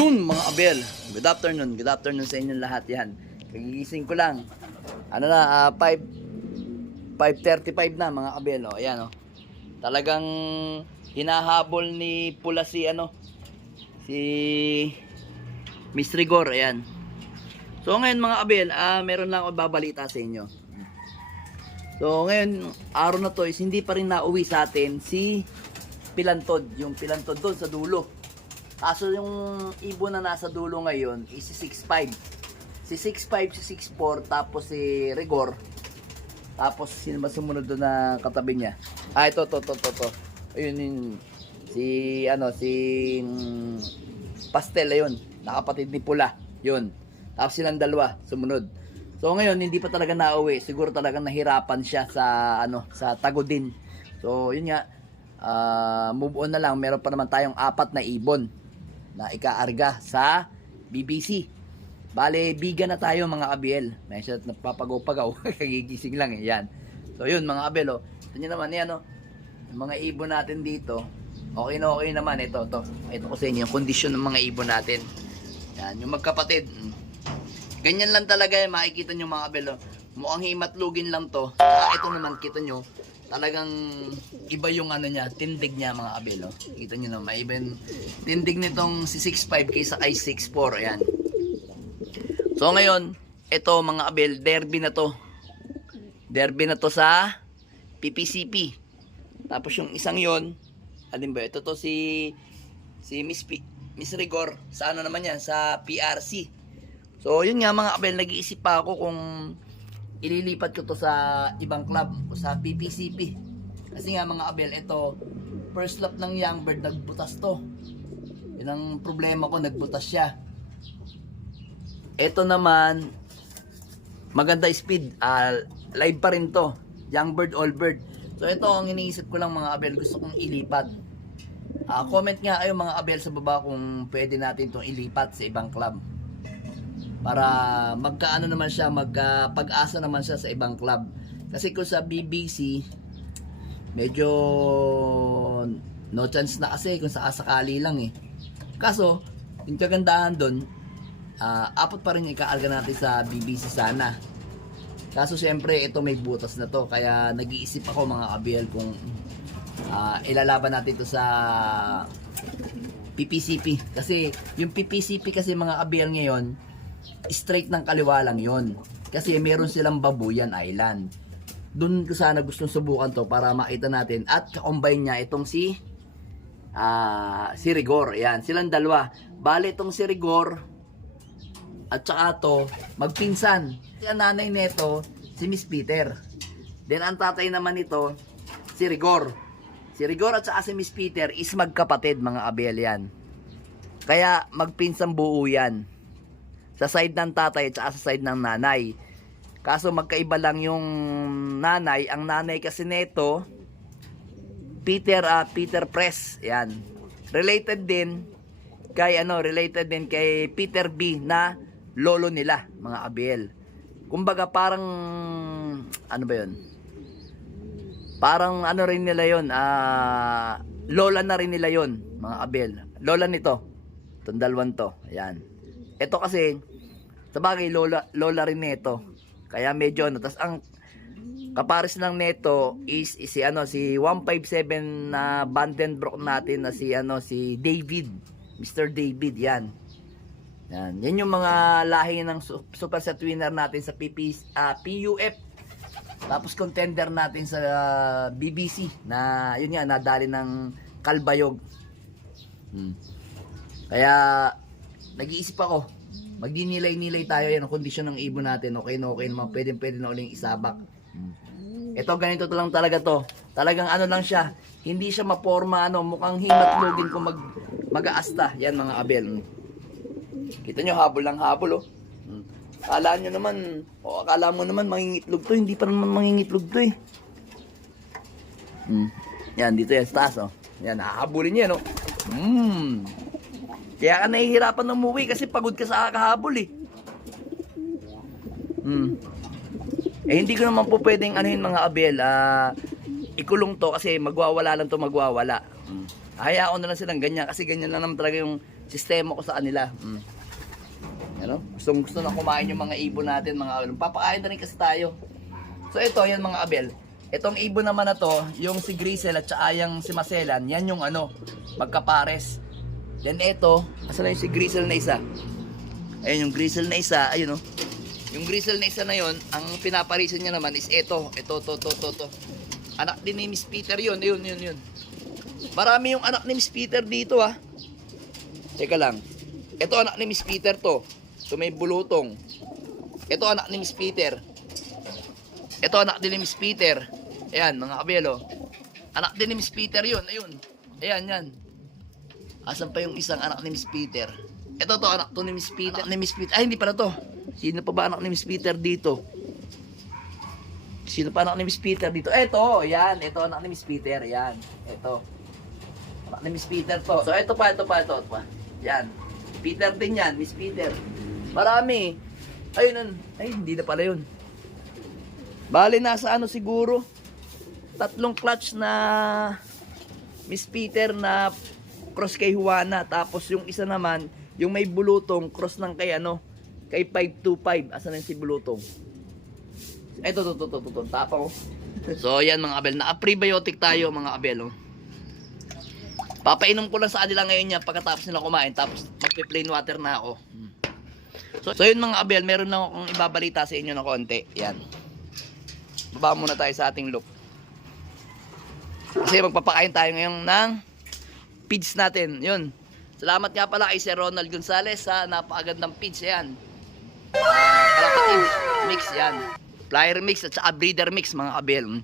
Yun mga abel, good afternoon sa inyong lahat yan. Kagigising ko lang. Ano na, 5:35 na mga abel, oh. Ayan, oh. Talagang hinahabol ni Pula si si Miss Rigor, ayan. So ngayon mga abel, meron lang ako babalita sa inyo. So ngayon, araw na to is hindi pa rin nauwi sa atin si Pilantod, yung Pilantod doon sa dulo. Kaso yung ibon na nasa dulo ngayon is si 6'5". Si 6'5", si 6'4", tapos si Rigor. Tapos sino ba sumunod doon na katabi niya? Ito. Ayun yun. Si Pastel, ayun. Nakapatid ni Pula. Yun. Tapos silang dalawa sumunod. So ngayon hindi pa talaga nauwi. Siguro talaga nahirapan siya sa Tagodin. So yun nga. Move on na lang. Meron pa naman tayong 4 na ibon na ikaarga sa BBC. Bale, biga na tayo mga abel. May siya napapagaw-pagaw. Kagigising lang eh. Yan. So yun mga abel, oh. Ito nyo naman yan, oh. Yung mga ibon natin dito. Okay naman. Ito ko sa inyo. Yung kondisyon ng mga ibon natin. Yan. Yung magkapatid. Ganyan lang talaga eh. Makikita nyo mga abel, oh. Mukhang himatlugin lang to. Ito naman kita nyo. Talagang iba yung niya, tindig niya mga abel, oh. Kita niyo naman, iba yung tindig nitong si 6'5" kaysa kay 6'4", ayan. So ngayon, ito mga abel, derby na to. Derby na to sa PPCP. Tapos yung isang yon, alin ba? Ito to si Miss Rigor, sa naman yan, sa PRC. So yun nga mga abel, nag-iisip pa ako kung ililipat ko to sa ibang club o sa PPCP. Kasi nga mga abel, ito first lap ng young bird, nagbutas to. Yun ang problema ko, nagbutas siya. Ito naman maganda speed, live pa rin to, young bird, all bird. So ito ang iniisip ko lang mga abel, gusto kong ilipat. Comment nga kayo mga abel sa baba kung pwede natin itong ilipat sa ibang club para magkaano naman siya, magpag-asa naman siya sa ibang club. Kasi kung sa BBC medyo no chance na, kasi kung sakali lang eh. Kaso yung kagandahan doon, 4 pa rin ikaarga natin sa BBC sana. Kaso syempre ito may butas na to, kaya nag-iisip ako mga abel kung ilalaban natin ito sa PPCP. Kasi yung PPCP kasi mga abel ngayon, straight ng kaliwa lang yon. Kasi meron silang Babuyan Island. Doon ko sana gustong subukan to para makita natin at ka-combine niya itong si Rigor. Ayan, silang dalawa. Bale itong si Rigor at saka to magpinsan. Ang nanay nito si Miss Peter. Then ang tatay naman nito si Rigor. Si Rigor at saka si Miss Peter is magkapatid mga abel yan. Kaya magpinsang buo yan. Sa side ng tatay at sa side ng nanay. Kaso magkaiba lang yung nanay. Ang nanay kasi neto, Peter Press. Yan. Related din kay Peter B na lolo nila, mga abel. Kumbaga parang ano ba 'yon? Parang ano rin nila 'yon, lola na rin nila 'yon, mga abel. Lola nito. Itong dalawang to. Ayan. Ito kasi sabagay lola rin neto. Kaya medyo tas ang kapares lang neto is si 157 na Vandenbroek natin na si David, Mr. David yan. Yan yung mga lahi ng super set winner natin sa PUF. Tapos contender natin sa BBC na yun nga nadali ng Kalbayog. Kaya nag-iisip ako, magdinilay-nilay tayo yan ang kondisyon ng ibon natin. Okay naman, pwede na uling isabak. Ito ganito to lang talaga to. Talagang lang siya, hindi siya maporma mukhang himatlugin kung mag-aasta. Yan mga abel. Kita nyo, habol lang habol, oh. Akala mo naman mangingitlog to, hindi pa naman mangingitlog to eh. Yan, dito yan sa taas, oh. Yan, hahabulin niya, no. Kaya ka nahihirapan umuwi kasi pagod ka sa kakahabol eh. Hindi ko naman po pwedeng mga abel, ikulong to kasi magwawala lang to. Hayaan ko na lang silang ganyan kasi ganyan lang naman talaga yung sistema ko sa kanila. Ano? Gusto na kumain yung mga ibon natin, mga abel. Papakain na rin kasi tayo. So ito, yan mga abel. Itong ibon naman na to, yung si Grisel at saka yung si Maselan, yan yung ano, magkapares. Then ito, asan na yung si Grisel na isa? Ayun yung Grisel na isa, ayun oh. Yung Grisel na isa na yon, ang pinaparisan niya naman is ito. To. Anak din ni Miss Peter yun. Marami yung anak ni Miss Peter dito ah. Teka lang. Ito anak ni Miss Peter to. So may bulutong. Ito anak ni Miss Peter. Ito anak din ni Miss Peter. Ayan mga kabelo. Anak din ni Miss Peter yun. Ayun. Ayan yan. Asan pa yung isang anak ni Miss Peter? Ito to anak to ni Miss Peter. Anak ni Miss Peter. Ay hindi pala to. Sino pa ba anak ni Miss Peter dito? Sino pa anak ni Miss Peter dito? Ito. Yan. Ito anak ni Miss Peter. Yan. Ito. Anak ni Miss Peter to. So ito pa. Yan. Peter din yan. Miss Peter. Marami. Ayun. Ay hindi na pala yun. Bali nasa ano siguro 3 clutch na Miss Peter na cross kay Juana, tapos yung isa naman yung may bulutong cross ng kay ano kay 525. Asan na si bulutong? Ito tapaw. So yan mga abel, naka-prebiotic tayo mga abel oh. Papainom ko lang sa kanila ngayon yan pagkatapos nila kumain, tapos magpe-plain water na ako. So yun mga abel, meron lang akong ibabalita sa inyo na konti. Yan. Baba muna tayo sa ating loop. Kasi magpapakain tayo ngayon ng feeds natin. Yun. Salamat nga pala kay Sir Ronald Gonzales sa napakagandang feeds. Yan. Kalapatid mix yan. Flyer mix at saka breeder mix mga abel.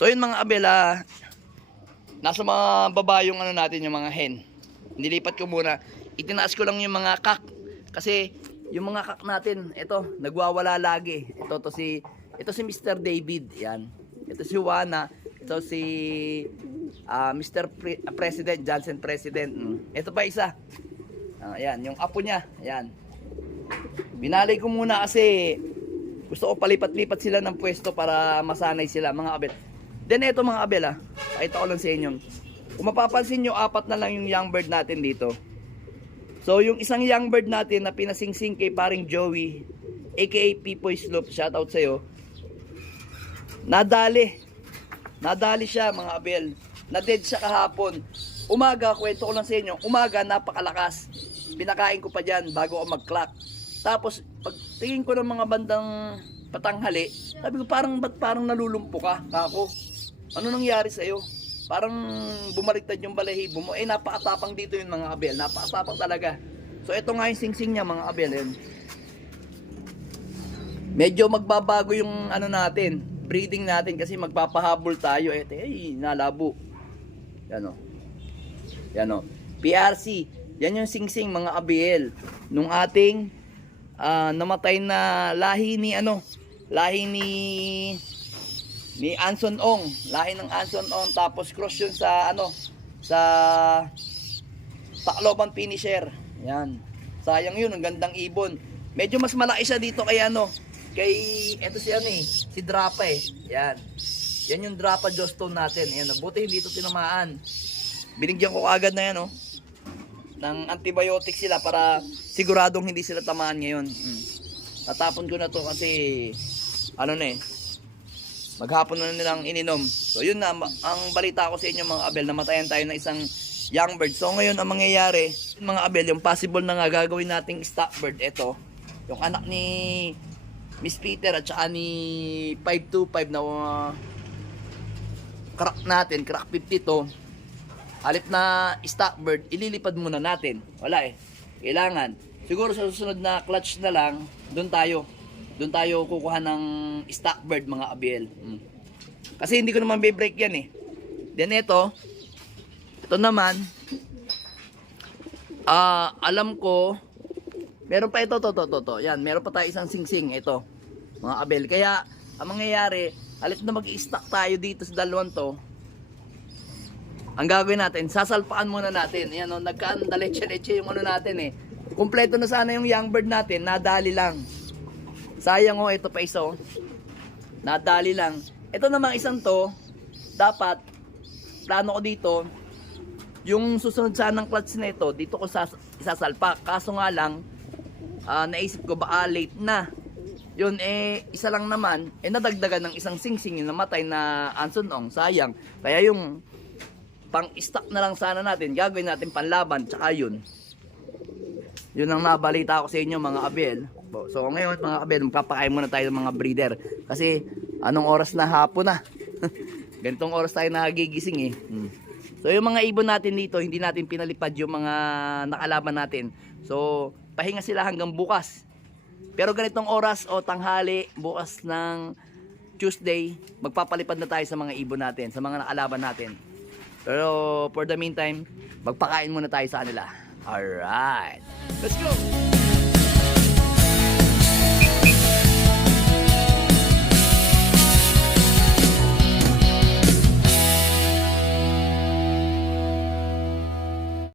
So yun mga abel, nasa mga baba yung ano natin, yung mga hen. Nilipat ko muna. Itinaas ko lang yung mga kak. Kasi yung mga kak natin, ito, nagwawala lagi. Ito si Mr. David, yan. Ito si Juana, ito si Mr. President, Johnson President. Ito pa isa. Ayan, yung apo niya, ayan. Binalay ko muna kasi gusto ko palipat-lipat sila ng pwesto para masanay sila, mga abel. Then ito mga abel, pakita ko lang sa inyo. Kung mapapansin nyo, 4 na lang yung young bird natin dito. So yung isang young bird natin na pinasingsing kay paring Joey, aka Pipoy Sloop, shoutout sa'yo. Nadali siya mga abel. Na-dead siya kahapon. Umaga, kwento ko lang sa inyo, umaga napakalakas. Pinakain ko pa dyan bago ako mag-clock. Tapos pagtingin ko ng mga bandang patanghali, sabi ko ba't parang nalulumpo ka, kako? Ano nangyari sa'yo? Parang bumaliktad yung balahibo mo. Napakatapang dito yung mga abel. Napakatapang talaga. So ito nga yung singsing niya mga abel. Yun. Medyo magbabago yung ano natin, breeding natin kasi magpapahabol tayo. Nalabo. Yan o. PRC. Yan yung singsing mga abel. Nung ating namatay na lahi ni Anson Ong. Lahi ng Anson Ong. Tapos cross yun sa sa Tacloban Finisher. Yan. Sayang yun. Ang gandang ibon. Medyo mas malaki siya dito kay eto si si Drapa Yan. Yan yung Drapa Jostone natin. Yan. Buti hindi ito tinamaan. Binigyan ko agad na yan ng antibiotic sila para siguradong hindi sila tamaan ngayon. Tatapon ko na to kasi maghapon na nilang ininom. So yun na ang balita ko sa inyo mga abel, namatayan tayo ng isang young bird. So ngayon ang mangyayari mga abel, yung possible na nga gagawin nating stock bird, ito yung anak ni Miss Peter at saka ni 525 na crack natin, crack 52. Halip na stock bird, ililipad muna natin. Wala kailangan siguro sa susunod na clutch na lang, doon tayo kukuha ng stock bird mga abel. Kasi hindi ko naman be-break yan Then ito naman alam ko meron pa ito to. Yan, meron pa tayo isang singsing ito mga abel. Kaya ang mangyayari, halit na mag-i-stock tayo dito sa dalawang to. Ang gagawin natin, sasalpakan muna natin. Ayan nagka-leche-leche yung natin Kumpleto na sana yung young bird natin, nadali lang. Sayang ito pa isa nadali lang. Ito namang isang to, dapat plano ko dito, Yung susunod sanang clutch na ito, dito ko isasalpak. Kaso nga lang, naisip ko baka late na. Yun, isa lang naman, nadagdagan ng isang singsing yung namatay na Anson-ong, sayang. Kaya yung pang-stock na lang sana natin, gagawin natin panlaban, tsaka yun. Yun ang nabalita ko sa inyo mga kabel. So ngayon mga kabel, magpapakain muna tayo ng mga breeder. Kasi anong oras na, hapon na. Ganitong oras tayo nagigising So yung mga ibon natin dito, hindi natin pinalipad yung mga nakalaban natin. So pahinga sila hanggang bukas. Pero ganitong oras o tanghali, bukas ng Tuesday, magpapalipad na tayo sa mga ibon natin, sa mga nakalaban natin. Pero for the meantime, magpakain muna tayo sa kanila. Alright, let's go!